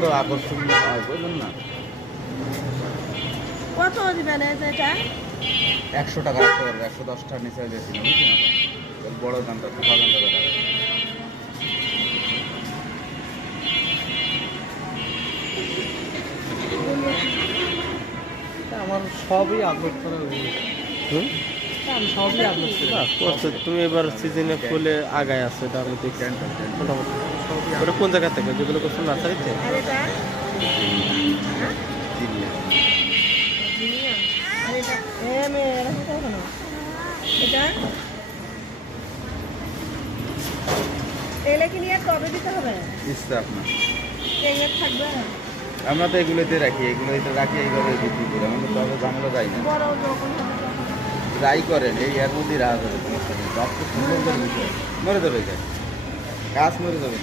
তো আকর্ষণীয় হয় বুঝলেন না। কত দিবেন এটা? 100 টাকা রাখতে পারবে, 110টার নিচে বেশি না, বুঝছেন আপনার বড় দামটা খোপা দামটা দেখা যাবে। আমার সবই আপলোড করা আমি সবই আপলোড করি। তুমি এবার সিজনে ফুলে আগায় আছে, এটা আমি দেখছি মোটামুটি। ওটা কোন জায়গা থেকে যেগুলো করছো নার্সারিতে? আর এটা? জিনিয়া। আর এটা এরকম কেন? এটা তেলে কি নিয়ে কবে দিতে হবে? ইচ্ছা আপনার। তেলে থাকবে আমরা তো এগুলোতে রাখি, এইভাবে বিক্রি করি। আমাদের তবে ঝামেলা যাই না, বড় যখন হবে যাই করেন এই এর মধ্যেই রাখা যাবে, সমস্যা নেই। গাছ তো সুন্দর করে দিতে হবে, মরে যাবে গাছ, মরে যাবে।